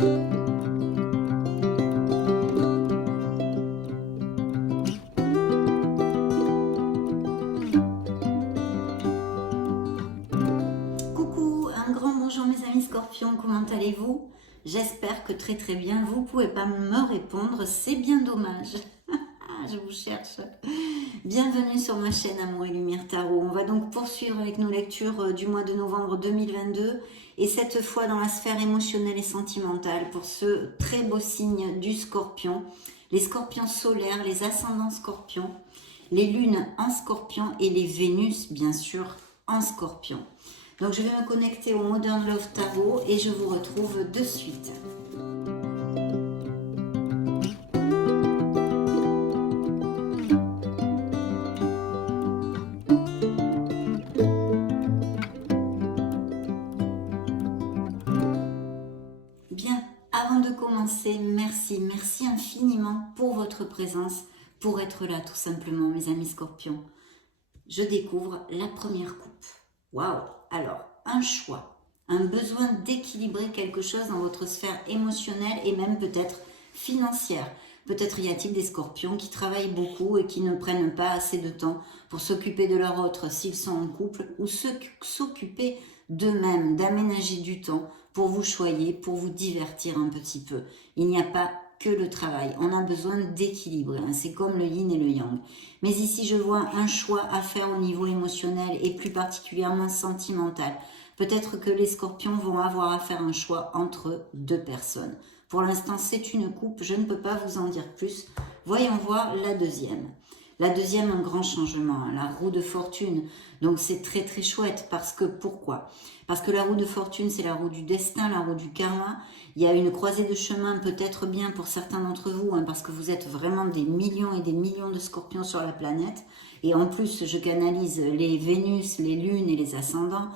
Coucou, un grand bonjour mes amis scorpions, comment allez-vous? J'espère que très très bien, vous pouvez pas me répondre, c'est bien dommage. Je vous cherche. Bienvenue sur ma chaîne Amour et Lumière Tarot. On va donc poursuivre avec nos lectures du mois de novembre 2022 et cette fois dans la sphère émotionnelle et sentimentale pour ce très beau signe du scorpion, les scorpions solaires, les ascendants scorpions, les lunes en scorpion et les Vénus bien sûr en scorpion. Donc je vais me connecter au Modern Love Tarot et je vous retrouve de suite. Bien, avant de commencer, merci infiniment pour votre présence, pour être là tout simplement mes amis scorpions. Je découvre la première coupe. Waouh! Alors, un choix, un besoin d'équilibrer quelque chose dans votre sphère émotionnelle et même peut-être financière. Peut-être y a-t-il des scorpions qui travaillent beaucoup et qui ne prennent pas assez de temps pour s'occuper de leur autre s'ils sont en couple ou s'occuper d'eux-mêmes, d'aménager du temps pour vous choyer, pour vous divertir un petit peu. Il n'y a pas que le travail. On a besoin d'équilibrer. C'est comme le yin et le yang. Mais ici, je vois un choix à faire au niveau émotionnel et plus particulièrement sentimental. Peut-être que les scorpions vont avoir à faire un choix entre deux personnes. Pour l'instant, c'est une coupe. Je ne peux pas vous en dire plus. Voyons voir la deuxième. La deuxième, un grand changement, la roue de fortune. Donc c'est très très chouette parce que, pourquoi? Parce que la roue de fortune, c'est la roue du destin, la roue du karma. Il y a une croisée de chemin peut-être bien pour certains d'entre vous, parce que vous êtes vraiment des millions et des millions de scorpions sur la planète. Et en plus, je canalise les Vénus, les lunes et les ascendants.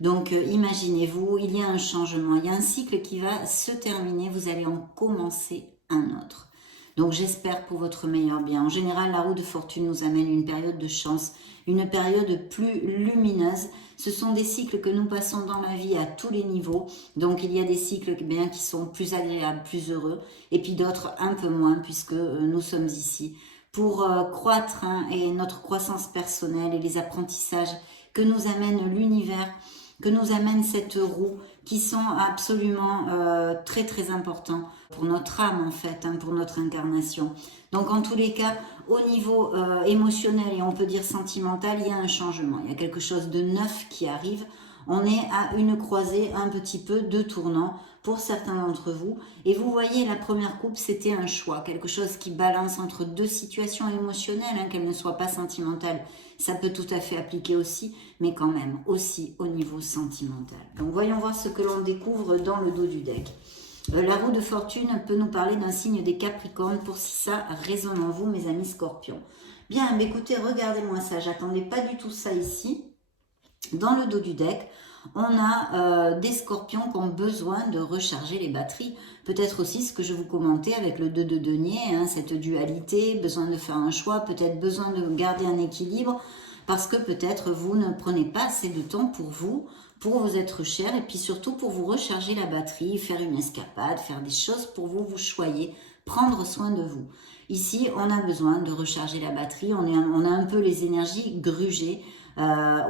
Donc imaginez-vous, il y a un changement, il y a un cycle qui va se terminer, vous allez en commencer un autre. Donc j'espère pour votre meilleur bien. En général, la roue de fortune nous amène une période de chance, une période plus lumineuse. Ce sont des cycles que nous passons dans la vie à tous les niveaux. Donc il y a des cycles bien qui sont plus agréables, plus heureux, et puis d'autres un peu moins puisque nous sommes ici pour croître et notre croissance personnelle et les apprentissages que nous amène l'univers, que nous amène cette roue, qui sont absolument très très importants pour notre âme en fait, pour notre incarnation. Donc en tous les cas, au niveau émotionnel et on peut dire sentimental, il y a un changement, il y a quelque chose de neuf qui arrive. On est à une croisée un petit peu de tournant pour certains d'entre vous. Et vous voyez, la première coupe, c'était un choix, quelque chose qui balance entre deux situations émotionnelles, qu'elles ne soient pas sentimentales. Ça peut tout à fait appliquer aussi, mais quand même aussi au niveau sentimental. Donc voyons voir ce que l'on découvre dans le dos du deck. La roue de fortune peut nous parler d'un signe des Capricornes, pour si ça résonne en vous, mes amis scorpions. Bien, écoutez, regardez-moi ça, j'attendais pas du tout ça ici. Dans le dos du deck, on a des scorpions qui ont besoin de recharger les batteries. Peut-être aussi ce que je vous commentais avec le 2 de denier, cette dualité, besoin de faire un choix, peut-être besoin de garder un équilibre, parce que peut-être vous ne prenez pas assez de temps pour vous être cher, et puis surtout pour vous recharger la batterie, faire une escapade, faire des choses pour vous, vous choyer, prendre soin de vous. Ici, on a besoin de recharger la batterie, on a un peu les énergies grugées,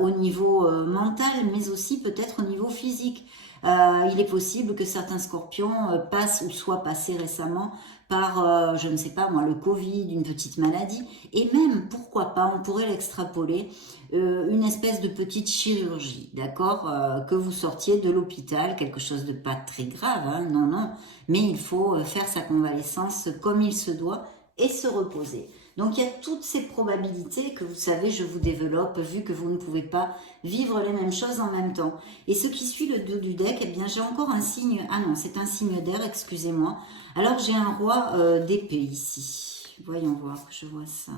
au niveau mental, mais aussi peut-être au niveau physique. Il est possible que certains scorpions passent ou soient passés récemment par, je ne sais pas moi, le Covid, une petite maladie, et même, pourquoi pas, on pourrait l'extrapoler, une espèce de petite chirurgie, d'accord, que vous sortiez de l'hôpital, quelque chose de pas très grave, non, mais il faut faire sa convalescence comme il se doit et se reposer. Donc il y a toutes ces probabilités que vous savez, je vous développe vu que vous ne pouvez pas vivre les mêmes choses en même temps. Et ce qui suit le dos du deck, eh bien j'ai encore un signe, ah non, c'est un signe d'air, excusez-moi. Alors j'ai un roi d'épée ici. Voyons voir que je vois ça.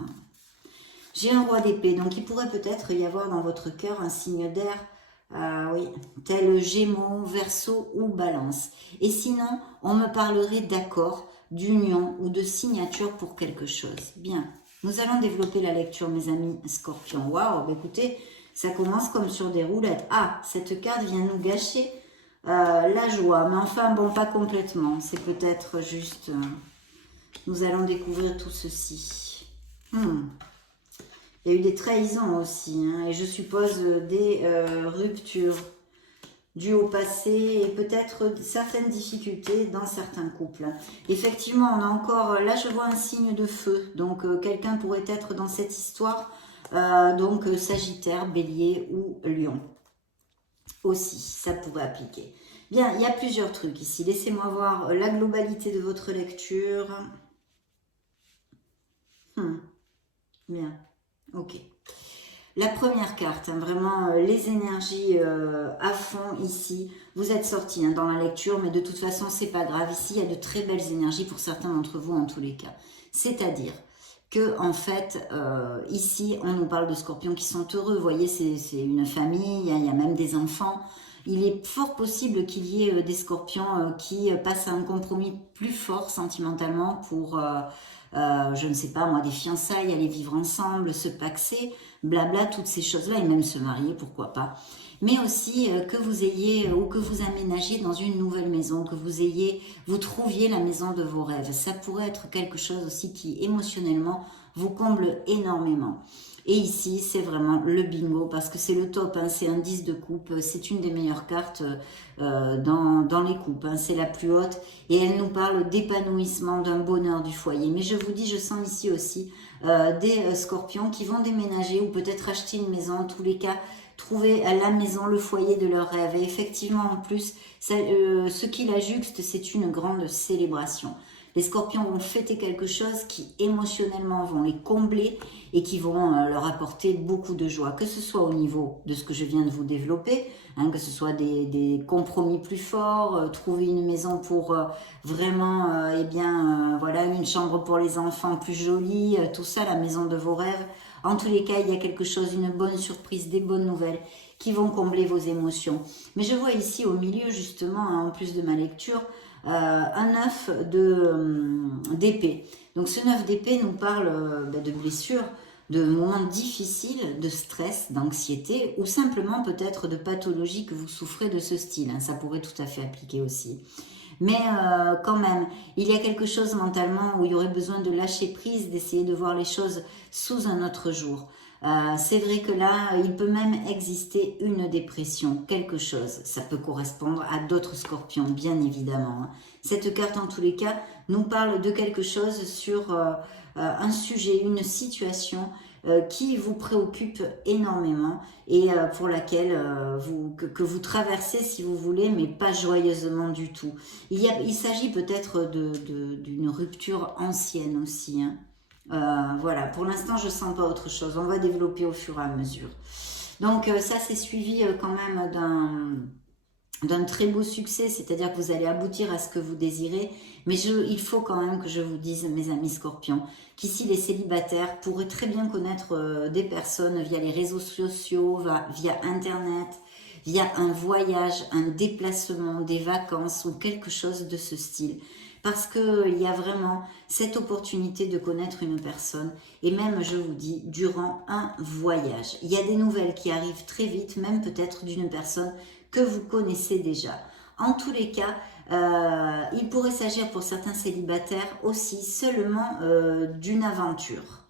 J'ai un roi d'épée, donc il pourrait peut-être y avoir dans votre cœur un signe d'air, oui, tel Gémeaux, Verseau ou Balance. Et sinon, on me parlerait d'accord, d'union ou de signature pour quelque chose. Bien, nous allons développer la lecture, mes amis scorpions. Waouh, écoutez, ça commence comme sur des roulettes. Ah, cette carte vient nous gâcher la joie, mais enfin bon, pas complètement, c'est peut-être juste, nous allons découvrir tout ceci. Il y a eu des trahisons aussi, hein, et je suppose des ruptures dues au passé et peut-être certaines difficultés dans certains couples. Effectivement, on a encore, là je vois un signe de feu, donc quelqu'un pourrait être dans cette histoire, donc Sagittaire, Bélier ou Lion. Aussi, ça pourrait appliquer. Bien, il y a plusieurs trucs ici. Laissez-moi voir la globalité de votre lecture. Bien, ok. La première carte, hein, vraiment les énergies à fond ici. Vous êtes sortis hein, dans la lecture, mais de toute façon, c'est pas grave. Ici, il y a de très belles énergies pour certains d'entre vous en tous les cas. C'est-à-dire que en fait, ici, on nous parle de scorpions qui sont heureux. Vous voyez, c'est une famille, il y a même des enfants. Il est fort possible qu'il y ait des scorpions qui passent à un compromis plus fort sentimentalement pour, je ne sais pas moi, des fiançailles, aller vivre ensemble, se paxer, blabla, toutes ces choses-là, et même se marier, pourquoi pas. Mais aussi que vous ayez ou que vous aménagiez dans une nouvelle maison, que vous trouviez la maison de vos rêves. Ça pourrait être quelque chose aussi qui émotionnellement vous comble énormément. Et ici, c'est vraiment le bingo parce que c'est le top, hein, c'est un 10 de coupe, c'est une des meilleures cartes dans les coupes, hein, c'est la plus haute et elle nous parle d'épanouissement, d'un bonheur du foyer. Mais je vous dis, je sens ici aussi des scorpions qui vont déménager ou peut-être acheter une maison, en tous les cas, trouver la maison, le foyer de leur rêve. Et effectivement, en plus, ce qui la juxte, c'est une grande célébration. Les scorpions vont fêter quelque chose qui émotionnellement vont les combler et qui vont leur apporter beaucoup de joie, que ce soit au niveau de ce que je viens de vous développer, hein, que ce soit des compromis plus forts, trouver une maison pour vraiment, voilà, une chambre pour les enfants plus jolie, tout ça, la maison de vos rêves. En tous les cas, il y a quelque chose, une bonne surprise, des bonnes nouvelles qui vont combler vos émotions. Mais je vois ici au milieu, justement, hein, en plus de ma lecture, un 9 d'épée. Donc ce 9 d'épée nous parle de blessures, de moments difficiles, de stress, d'anxiété ou simplement peut-être de pathologies que vous souffrez de ce style. Hein, ça pourrait tout à fait appliquer aussi. Mais quand même, il y a quelque chose mentalement où il y aurait besoin de lâcher prise, d'essayer de voir les choses sous un autre jour. C'est vrai que là, il peut même exister une dépression, quelque chose. Ça peut correspondre à d'autres scorpions, bien évidemment. Hein. Cette carte, en tous les cas, nous parle de quelque chose sur un sujet, une situation qui vous préoccupe énormément et pour laquelle que vous traversez si vous voulez, mais pas joyeusement du tout. Il s'agit peut-être d'une rupture ancienne aussi. Hein. Voilà, pour l'instant je sens pas autre chose, on va développer au fur et à mesure. Donc ça c'est suivi quand même d'un très beau succès, c'est-à-dire que vous allez aboutir à ce que vous désirez, mais il faut quand même que je vous dise, mes amis scorpions, qu'ici les célibataires pourraient très bien connaître des personnes via les réseaux sociaux, via internet, via un voyage, un déplacement, des vacances ou quelque chose de ce style. Parce qu'il y a vraiment cette opportunité de connaître une personne et même, je vous dis, durant un voyage. Il y a des nouvelles qui arrivent très vite, même peut-être d'une personne que vous connaissez déjà. En tous les cas, il pourrait s'agir pour certains célibataires aussi seulement d'une aventure.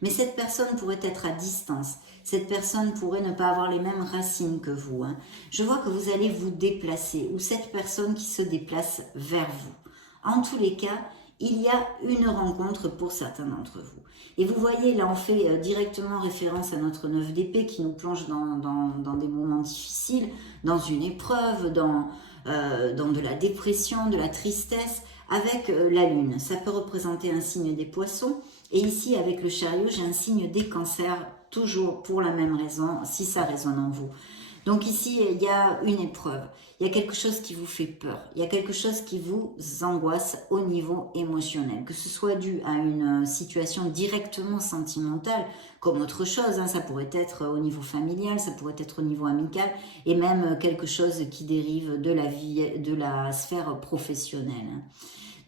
Mais cette personne pourrait être à distance. Cette personne pourrait ne pas avoir les mêmes racines que vous. Hein. Je vois que vous allez vous déplacer ou cette personne qui se déplace vers vous. En tous les cas, il y a une rencontre pour certains d'entre vous. Et vous voyez, là on fait directement référence à notre 9 d'épée qui nous plonge dans des moments difficiles, dans une épreuve, dans de la dépression, de la tristesse, avec la lune. Ça peut représenter un signe des poissons. Et ici, avec le chariot, j'ai un signe des cancers, toujours pour la même raison, si ça résonne en vous. Donc ici, il y a une épreuve, il y a quelque chose qui vous fait peur, il y a quelque chose qui vous angoisse au niveau émotionnel, que ce soit dû à une situation directement sentimentale, comme autre chose, hein, ça pourrait être au niveau familial, ça pourrait être au niveau amical, et même quelque chose qui dérive de la vie, de la sphère professionnelle.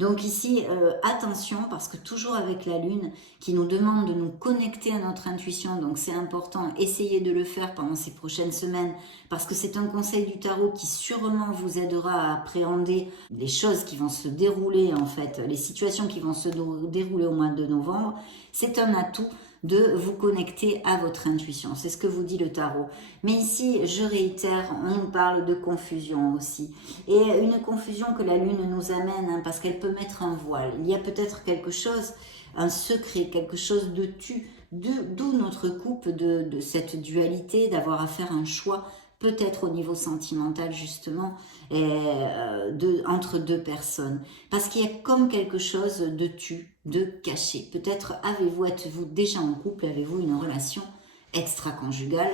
Donc ici, attention, parce que toujours avec la lune qui nous demande de nous connecter à notre intuition, donc c'est important, essayez de le faire pendant ces prochaines semaines, parce que c'est un conseil du tarot qui sûrement vous aidera à appréhender les choses qui vont se dérouler, en fait, les situations qui vont se dérouler au mois de novembre. C'est un atout de vous connecter à votre intuition. C'est ce que vous dit le tarot. Mais ici, je réitère, on nous parle de confusion aussi. Et une confusion que la lune nous amène, hein, parce qu'elle peut mettre un voile. Il y a peut-être quelque chose, un secret, quelque chose de d'où notre coupe de cette dualité, d'avoir à faire un choix, peut-être au niveau sentimental justement, entre deux personnes. Parce qu'il y a comme quelque chose de caché. Peut-être êtes-vous déjà en couple, avez-vous une relation extra-conjugale,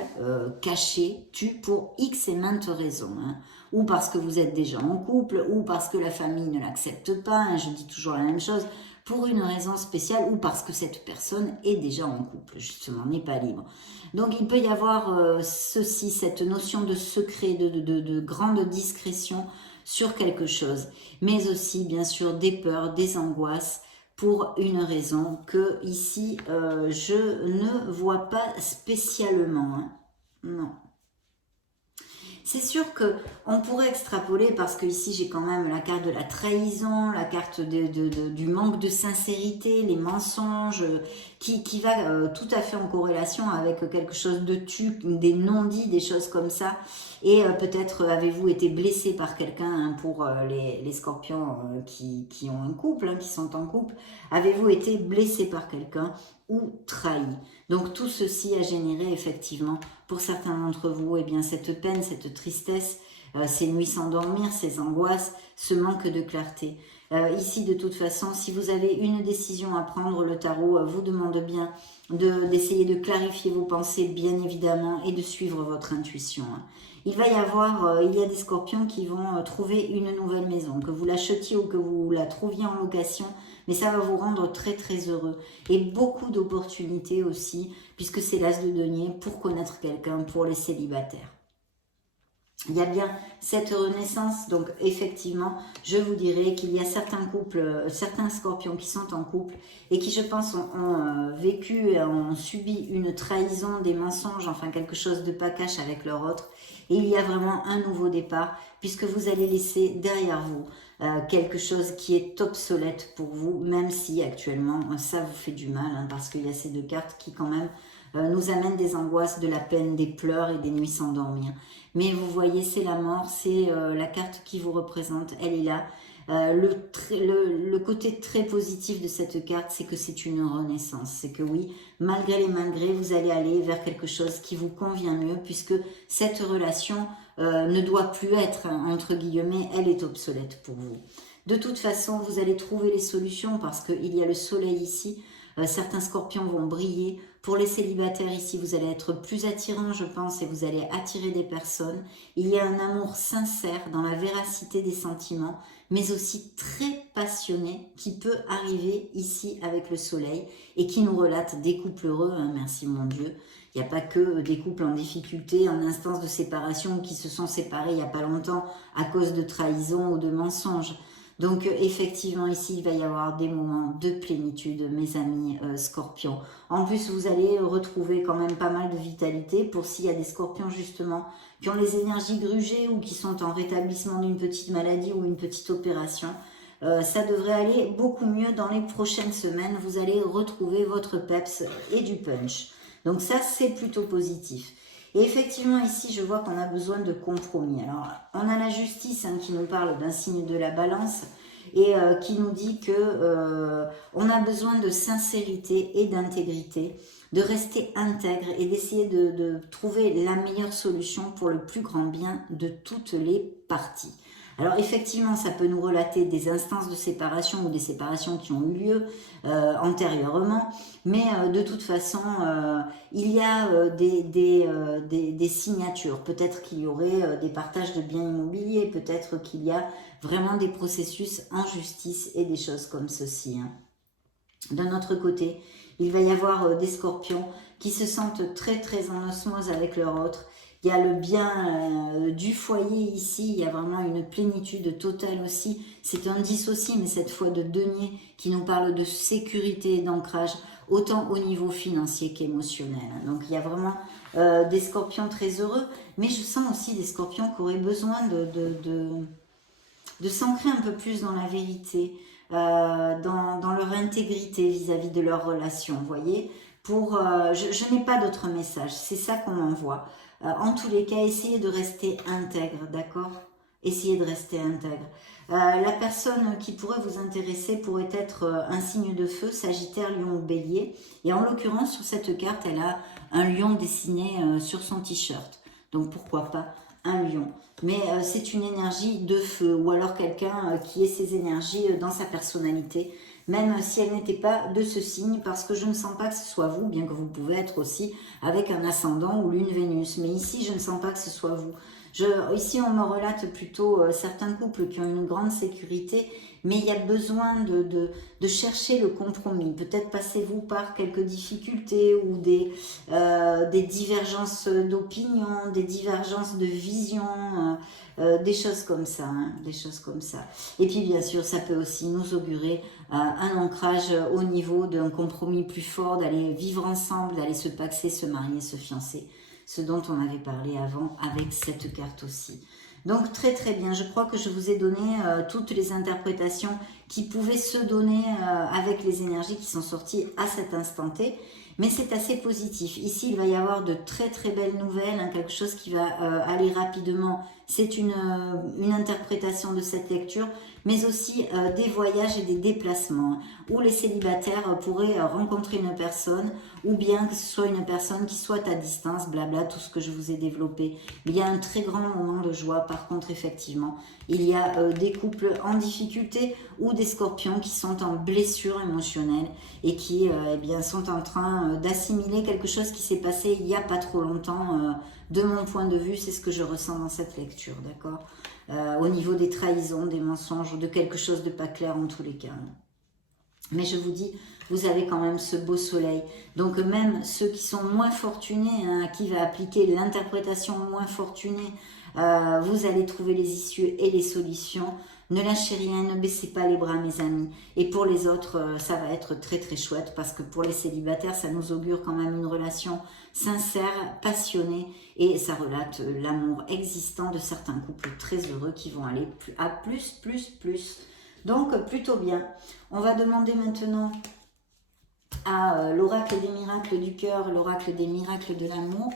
cachée, pour X et maintes raisons. Hein. Ou parce que vous êtes déjà en couple, ou parce que la famille ne l'accepte pas, hein, je dis toujours la même chose, pour une raison spéciale, ou parce que cette personne est déjà en couple, justement, n'est pas libre. Donc il peut y avoir cette notion de secret, de grande discrétion sur quelque chose, mais aussi bien sûr des peurs, des angoisses, pour une raison que ici je ne vois pas spécialement. Hein. Non. C'est sûr que on pourrait extrapoler, parce que ici j'ai quand même la carte de la trahison, la carte du manque de sincérité, les mensonges, qui va tout à fait en corrélation avec quelque chose de des non-dits, des choses comme ça. Et peut-être avez-vous été blessé par quelqu'un, hein, pour les scorpions qui ont un couple, hein, qui sont en couple. Avez-vous été blessé par quelqu'un ou trahi? Donc tout ceci a généré effectivement pour certains d'entre vous, eh bien, cette peine, cette tristesse, ces nuits sans dormir, ces angoisses, ce manque de clarté. Ici, de toute façon, si vous avez une décision à prendre, le tarot vous demande bien d'essayer de clarifier vos pensées, bien évidemment, et de suivre votre intuition. Il va y avoir, il y a des scorpions qui vont trouver une nouvelle maison, que vous l'achetiez ou que vous la trouviez en location, mais ça va vous rendre très très heureux. Et beaucoup d'opportunités aussi, puisque c'est l'as de denier, pour connaître quelqu'un, pour les célibataires. Il y a bien cette renaissance, donc effectivement, je vous dirais qu'il y a certains couples, certains scorpions qui sont en couple et qui, je pense, ont vécu, ont subi une trahison, des mensonges, enfin quelque chose de pas cash avec leur autre. Et il y a vraiment un nouveau départ, puisque vous allez laisser derrière vous quelque chose qui est obsolète pour vous, même si actuellement ça vous fait du mal, hein, parce qu'il y a ces deux cartes qui quand même nous amènent des angoisses, de la peine, des pleurs et des nuits sans dormir. Mais vous voyez, c'est la mort, c'est la carte qui vous représente, elle est là. Le côté très positif de cette carte, c'est que c'est une renaissance. C'est que oui, malgré les malgrés, vous allez aller vers quelque chose qui vous convient mieux, puisque cette relation ne doit plus être, hein, entre guillemets, elle est obsolète pour vous. De toute façon, vous allez trouver les solutions, parce qu'il y a le soleil ici. Certains scorpions vont briller. Pour les célibataires ici, vous allez être plus attirant, je pense, et vous allez attirer des personnes. Il y a un amour sincère dans la véracité des sentiments, mais aussi très passionné, qui peut arriver ici avec le soleil et qui nous relate des couples heureux, hein, merci mon Dieu. Il n'y a pas que des couples en difficulté, en instance de séparation, qui se sont séparés il n'y a pas longtemps à cause de trahison ou de mensonges. Donc effectivement ici il va y avoir des moments de plénitude, mes amis scorpions. En plus vous allez retrouver quand même pas mal de vitalité, pour s'il y a des scorpions justement qui ont les énergies grugées ou qui sont en rétablissement d'une petite maladie ou une petite opération. Ça devrait aller beaucoup mieux dans les prochaines semaines. Vous allez retrouver votre peps et du punch. Donc ça c'est plutôt positif. Et effectivement, ici, je vois qu'on a besoin de compromis. Alors, on a la justice, hein, qui nous parle d'un signe de la balance et qui nous dit que on a besoin de sincérité et d'intégrité, de rester intègre et d'essayer de trouver la meilleure solution pour le plus grand bien de toutes les parties. Alors effectivement, ça peut nous relater des instances de séparation ou des séparations qui ont eu lieu antérieurement, mais de toute façon, il y a des signatures. Peut-être qu'il y aurait des partages de biens immobiliers, peut-être qu'il y a vraiment des processus en justice et des choses comme ceci. Hein. D'un autre côté, il va y avoir des scorpions qui se sentent très très en osmose avec leur autre. Il y a le bien du foyer ici, il y a vraiment une plénitude totale aussi. C'est un 10 aussi, mais cette fois de denier qui nous parle de sécurité et d'ancrage, autant au niveau financier qu'émotionnel. Donc il y a vraiment des scorpions très heureux, mais je sens aussi des scorpions qui auraient besoin de s'ancrer un peu plus dans la vérité, dans leur intégrité vis-à-vis de leur relation, vous voyez. Je n'ai pas d'autre message, c'est ça qu'on m'envoie. En tous les cas, essayez de rester intègre, d'accord? Essayez de rester intègre. La personne qui pourrait vous intéresser pourrait être un signe de feu, Sagittaire, Lion ou Bélier. Et en l'occurrence, sur cette carte, elle a un lion dessiné sur son t-shirt. Donc pourquoi pas un lion. Mais c'est une énergie de feu, ou alors quelqu'un qui ait ses énergies dans sa personnalité, même si elle n'était pas de ce signe, parce que je ne sens pas que ce soit vous, bien que vous pouvez être aussi avec un ascendant ou lune Vénus. Mais ici, je ne sens pas que ce soit vous. Ici, on me relate plutôt certains couples qui ont une grande sécurité, mais il y a besoin de chercher le compromis. Peut-être passez-vous par quelques difficultés ou des divergences d'opinion, des divergences de vision, des choses comme ça, hein, des choses comme ça. Et puis bien sûr, ça peut aussi nous augurer un ancrage au niveau d'un compromis plus fort, d'aller vivre ensemble, d'aller se paxer, se marier, se fiancer. Ce dont on avait parlé avant avec cette carte aussi. Donc très très bien, je crois que je vous ai donné toutes les interprétations qui pouvaient se donner avec les énergies qui sont sorties à cet instant T. Mais c'est assez positif. Ici, il va y avoir de très très belles nouvelles, hein, quelque chose qui va aller rapidement. C'est une interprétation de cette lecture, mais aussi des voyages et des déplacements, où les célibataires pourraient rencontrer une personne, ou bien que ce soit une personne qui soit à distance, blabla, tout ce que je vous ai développé. Il y a un très grand moment de joie, par contre, effectivement. Il y a des couples en difficulté ou des scorpions qui sont en blessure émotionnelle et qui eh bien, sont en train d'assimiler quelque chose qui s'est passé il n'y a pas trop longtemps. De mon point de vue, c'est ce que je ressens dans cette lecture, d'accord, au niveau des trahisons, des mensonges ou de quelque chose de pas clair en tous les cas. Mais je vous dis, vous avez quand même ce beau soleil. Donc même ceux qui sont moins fortunés, hein, à qui va appliquer l'interprétation moins fortunée, vous allez trouver les issues et les solutions. Ne lâchez rien, ne baissez pas les bras mes amis. Et pour les autres, ça va être très très chouette parce que pour les célibataires, ça nous augure quand même une relation sincère, passionnée et ça relate l'amour existant de certains couples très heureux qui vont aller à plus, plus, plus. Donc plutôt bien. On va demander maintenant à l'oracle des miracles du cœur, l'oracle des miracles de l'amour,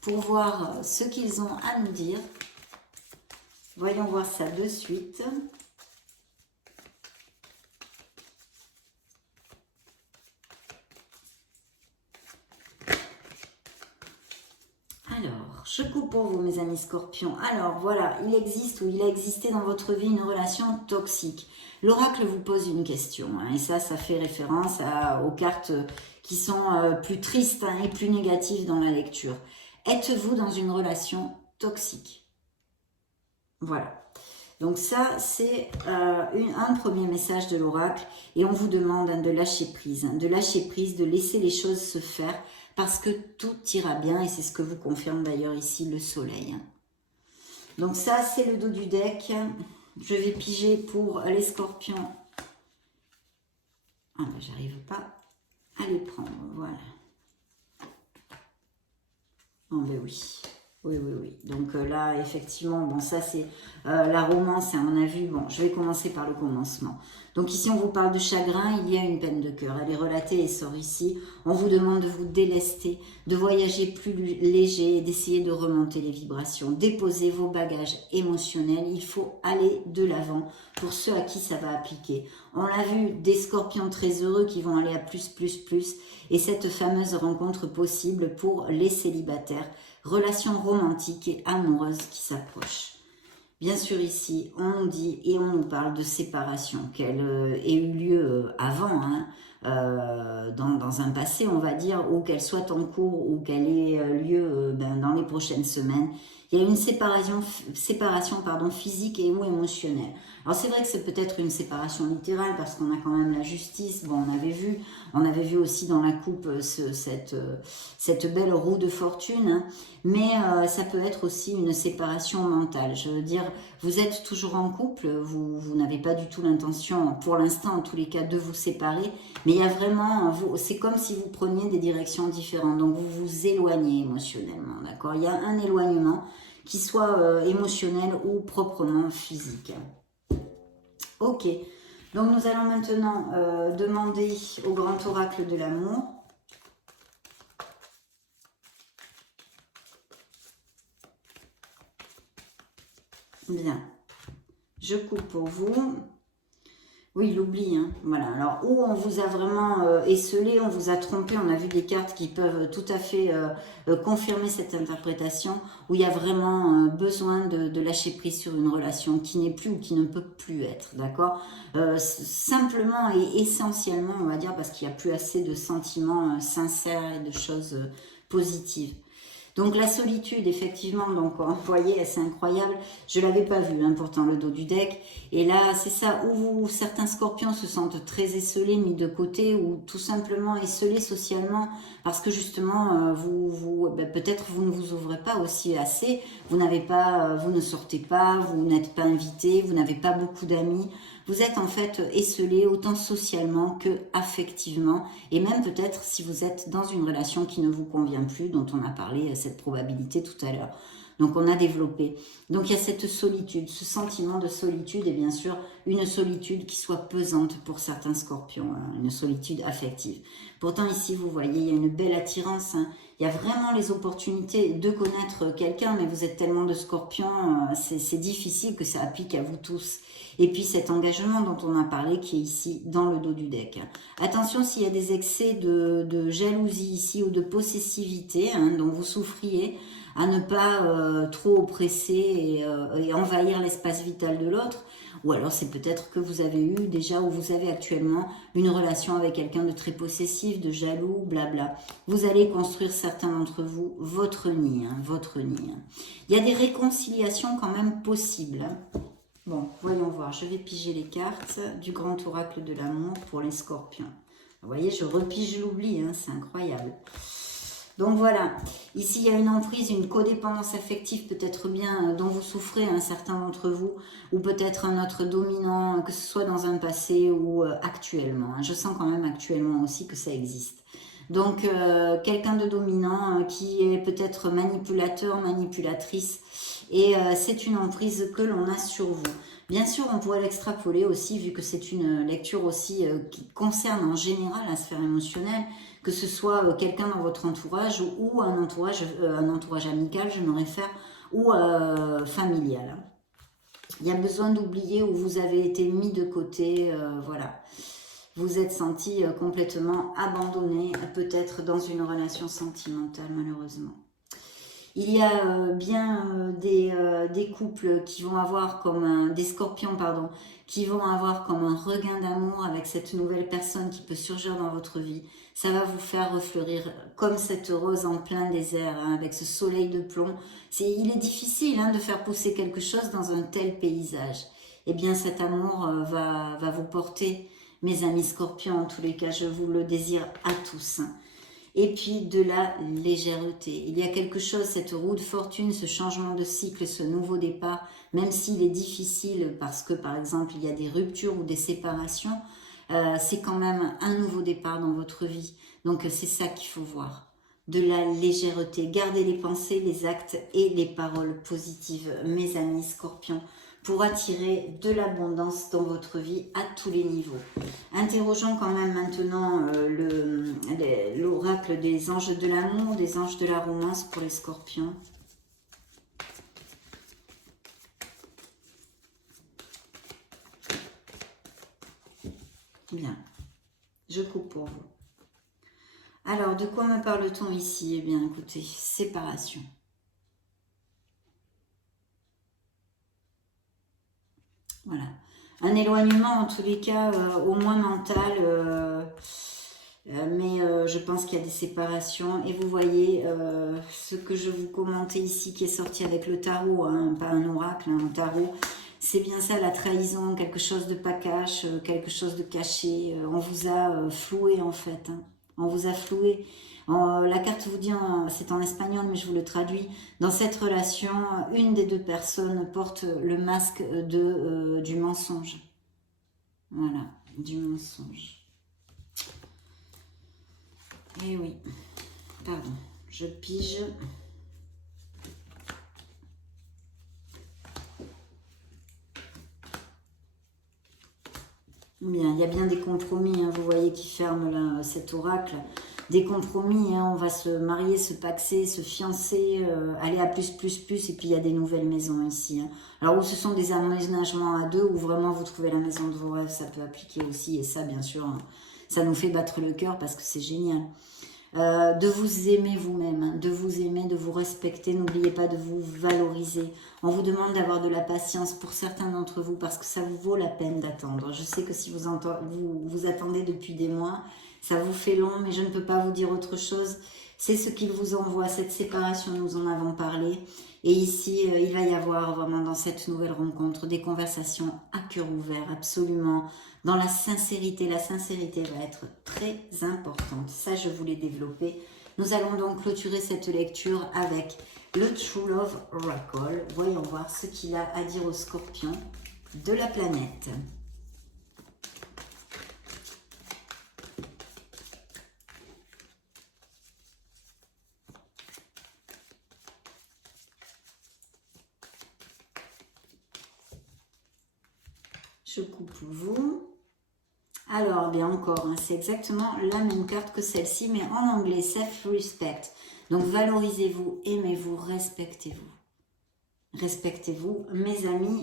pour voir ce qu'ils ont à nous dire. Voyons voir ça de suite. Alors, je coupe pour vous mes amis scorpions. Alors voilà, il existe ou il a existé dans votre vie une relation toxique. L'oracle vous pose une question, hein, et ça fait référence aux cartes qui sont plus tristes, hein, et plus négatives dans la lecture. Êtes-vous dans une relation toxique? Voilà. Donc ça, c'est un premier message de l'oracle et on vous demande, hein, de lâcher prise, de laisser les choses se faire parce que tout ira bien et c'est ce que vous confirme d'ailleurs ici le soleil. Donc ça, c'est le dos du deck. Je vais piger pour les scorpions. Ah ben, j'arrive pas à les prendre, voilà. Oh ben oui. Oui, oui, oui. Donc là, effectivement, bon, ça c'est la romance, hein, on a vu, bon, je vais commencer par le commencement. Donc ici, on vous parle de chagrin, il y a une peine de cœur. Elle est relatée et sort ici. On vous demande de vous délester, de voyager plus léger et d'essayer de remonter les vibrations. Déposez vos bagages émotionnels, il faut aller de l'avant pour ceux à qui ça va appliquer. On l'a vu, des scorpions très heureux qui vont aller à plus, plus, plus. Et cette fameuse rencontre possible pour les célibataires. Relations romantiques et amoureuses qui s'approchent. Bien sûr ici, on nous dit et on nous parle de séparation, qu'elle ait eu lieu avant, hein, dans un passé, on va dire, ou qu'elle soit en cours, ou qu'elle ait lieu dans les prochaines semaines. Il Il y a une séparation pardon, physique et ou émotionnelle. Alors c'est vrai que c'est peut-être une séparation littérale parce qu'on a quand même la justice. Bon, on avait vu aussi dans la coupe cette belle roue de fortune, hein. Mais ça peut être aussi une séparation mentale. Je veux dire, vous êtes toujours en couple, vous n'avez pas du tout l'intention, pour l'instant en tous les cas, de vous séparer. Mais il y a vraiment, c'est comme si vous preniez des directions différentes. Donc vous vous éloignez émotionnellement, d'accord? Il y a un éloignement qui soit émotionnel ou proprement physique. Ok, donc nous allons maintenant demander au grand oracle de l'amour. Bien, je coupe pour vous. Oui, l'oubli, hein. Voilà. Alors, où on vous a vraiment esseulé, on vous a trompé, on a vu des cartes qui peuvent tout à fait confirmer cette interprétation, où il y a vraiment besoin de lâcher prise sur une relation qui n'est plus ou qui ne peut plus être, d'accord? Simplement et essentiellement, on va dire, parce qu'il n'y a plus assez de sentiments sincères et de choses positives. Donc la solitude, effectivement, donc vous voyez, c'est incroyable. Je l'avais pas vu, hein, pourtant le dos du deck. Et là, c'est ça où certains scorpions se sentent très esselés, mis de côté, ou tout simplement esselés socialement, parce que justement, peut-être vous ne vous ouvrez pas aussi assez. Vous n'avez pas, vous ne sortez pas, vous n'êtes pas invité, vous n'avez pas beaucoup d'amis. Vous êtes en fait esselé autant socialement que affectivement, et même peut-être si vous êtes dans une relation qui ne vous convient plus, dont on a parlé cette probabilité tout à l'heure. Donc on a développé. Donc il y a cette solitude, ce sentiment de solitude, et bien sûr une solitude qui soit pesante pour certains scorpions, hein, une solitude affective. Pourtant ici vous voyez, il y a une belle attirance, hein. Il y a vraiment les opportunités de connaître quelqu'un, mais vous êtes tellement de scorpions, c'est difficile que ça applique à vous tous. Et puis cet engagement dont on a parlé qui est ici dans le dos du deck. Attention s'il y a des excès de jalousie ici ou de possessivité, hein, dont vous souffriez, à ne pas trop oppresser et envahir l'espace vital de l'autre. Ou alors c'est peut-être que vous avez eu déjà ou vous avez actuellement une relation avec quelqu'un de très possessif, de jaloux, blabla. Vous allez construire certains d'entre vous votre nid, hein, votre nid. Il y a des réconciliations quand même possibles, hein. Bon, voyons voir. Je vais piger les cartes du grand oracle de l'amour pour les scorpions. Vous voyez, je repige l'oubli, hein, c'est incroyable. Donc voilà, ici il y a une emprise, une codépendance affective peut-être bien dont vous souffrez, un certain d'entre vous, ou peut-être un autre dominant, que ce soit dans un passé ou actuellement. Hein. Je sens quand même actuellement aussi que ça existe. Donc quelqu'un de dominant qui est peut-être manipulateur, manipulatrice, et c'est une emprise que l'on a sur vous. Bien sûr, on pourrait l'extrapoler aussi, vu que c'est une lecture aussi qui concerne en général la sphère émotionnelle, que ce soit quelqu'un dans votre entourage ou un entourage amical, je me réfère, ou familial. Il y a besoin d'oublier où vous avez été mis de côté, voilà. Vous êtes senti complètement abandonné, peut-être dans une relation sentimentale, malheureusement. Il y a bien des couples qui vont avoir des scorpions, pardon, qui vont avoir comme un regain d'amour avec cette nouvelle personne qui peut surgir dans votre vie. Ça va vous faire refleurir comme cette rose en plein désert, hein, avec ce soleil de plomb. Il est difficile hein, de faire pousser quelque chose dans un tel paysage. Eh bien, cet amour va vous porter, mes amis scorpions, en tous les cas, je vous le désire à tous. Et puis de la légèreté. Il y a quelque chose, cette roue de fortune, ce changement de cycle, ce nouveau départ, même s'il est difficile parce que par exemple il y a des ruptures ou des séparations, c'est quand même un nouveau départ dans votre vie. Donc c'est ça qu'il faut voir. De la légèreté. Gardez les pensées, les actes et les paroles positives, mes amis scorpions, pour attirer de l'abondance dans votre vie à tous les niveaux. Interrogeons quand même maintenant l'oracle des anges de l'amour, des anges de la romance pour les scorpions. Bien, je coupe pour vous. Alors, de quoi me parle-t-on ici? Eh bien, écoutez, séparation. Voilà. Un éloignement, en tous les cas, au moins mental, Je pense qu'il y a des séparations. Et vous voyez ce que je vous commentais ici qui est sorti avec le tarot, hein, pas un oracle, hein, un tarot. C'est bien ça, la trahison, quelque chose de pas cash, quelque chose de caché. On vous a floué en fait. Hein. On vous a floué. La carte vous dit, c'est en espagnol, mais je vous le traduis. Dans cette relation, une des deux personnes porte le masque du mensonge. Voilà, du mensonge. Eh oui, pardon, je pige. Bien, il y a bien des compromis, hein, vous voyez, qui ferment là, cet oracle. Des compromis, hein, on va se marier, se paxer, se fiancer, aller à plus, et puis il y a des nouvelles maisons ici. Hein. Alors, où ce sont des aménagements à deux, où vraiment vous trouvez la maison de vos rêves, ça peut appliquer aussi, et ça, bien sûr, hein, ça nous fait battre le cœur parce que c'est génial. De vous aimer vous-même, hein, de vous aimer, de vous respecter, n'oubliez pas de vous valoriser. On vous demande d'avoir de la patience pour certains d'entre vous parce que ça vous vaut la peine d'attendre. Je sais que si vous attendez depuis des mois, ça vous fait long, mais je ne peux pas vous dire autre chose. C'est ce qu'il vous envoie, cette séparation, nous en avons parlé. Et ici, il va y avoir vraiment dans cette nouvelle rencontre des conversations à cœur ouvert, absolument, dans la sincérité. La sincérité va être très importante. Ça, je voulais développer. Nous allons donc clôturer cette lecture avec le True Love Oracle. Voyons voir ce qu'il a à dire aux scorpions de la planète. Je coupe vous. Alors, bien encore, hein, c'est exactement la même carte que celle-ci, mais en anglais, self-respect. Donc, valorisez-vous, aimez-vous, respectez-vous. Respectez-vous, mes amis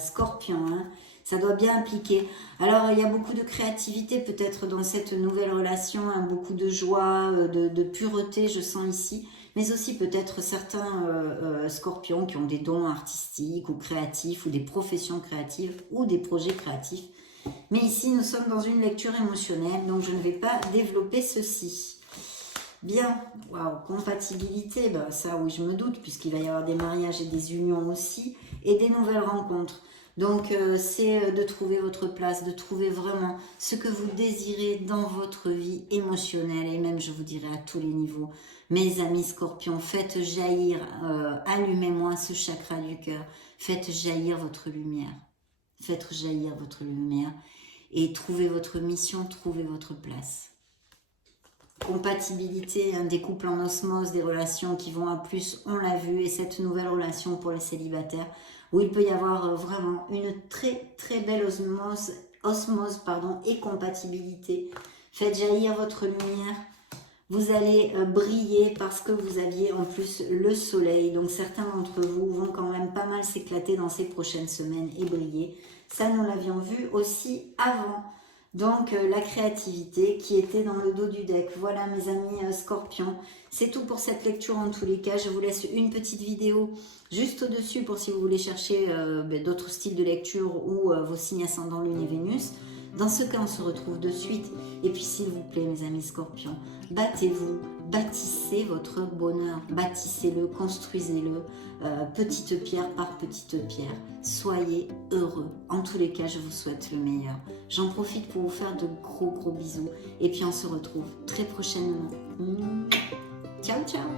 scorpions, hein, ça doit bien impliquer. Alors, il y a beaucoup de créativité peut-être dans cette nouvelle relation, hein, beaucoup de joie, de pureté, je sens ici. Mais aussi peut-être certains scorpions qui ont des dons artistiques ou créatifs, ou des professions créatives, ou des projets créatifs. Mais ici, nous sommes dans une lecture émotionnelle, donc je ne vais pas développer ceci. Bien, waouh, compatibilité, bah ça oui, je me doute, puisqu'il va y avoir des mariages et des unions aussi, et des nouvelles rencontres. Donc, c'est de trouver votre place, de trouver vraiment ce que vous désirez dans votre vie émotionnelle, et même, je vous dirais, à tous les niveaux. Mes amis scorpions, faites jaillir, allumez-moi ce chakra du cœur, faites jaillir votre lumière. Faites jaillir votre lumière et trouvez votre mission, trouvez votre place. Compatibilité, hein, des couples en osmose, des relations qui vont à plus, on l'a vu, et cette nouvelle relation pour les célibataires, où il peut y avoir vraiment une très très belle osmose et compatibilité. Faites jaillir votre lumière, vous allez briller parce que vous aviez en plus le soleil. Donc certains d'entre vous vont quand même pas mal s'éclater dans ces prochaines semaines et briller. Ça, nous l'avions vu aussi avant. Donc la créativité qui était dans le dos du deck. Voilà mes amis scorpions. C'est tout pour cette lecture en tous les cas. Je vous laisse une petite vidéo juste au-dessus pour si vous voulez chercher d'autres styles de lecture ou vos signes ascendants Lune et Vénus. Dans ce cas, on se retrouve de suite. Et puis, s'il vous plaît, mes amis scorpions, battez-vous, bâtissez votre bonheur, bâtissez-le, construisez-le, petite pierre par petite pierre. Soyez heureux. En tous les cas, je vous souhaite le meilleur. J'en profite pour vous faire de gros bisous. Et puis, on se retrouve très prochainement. Ciao, ciao.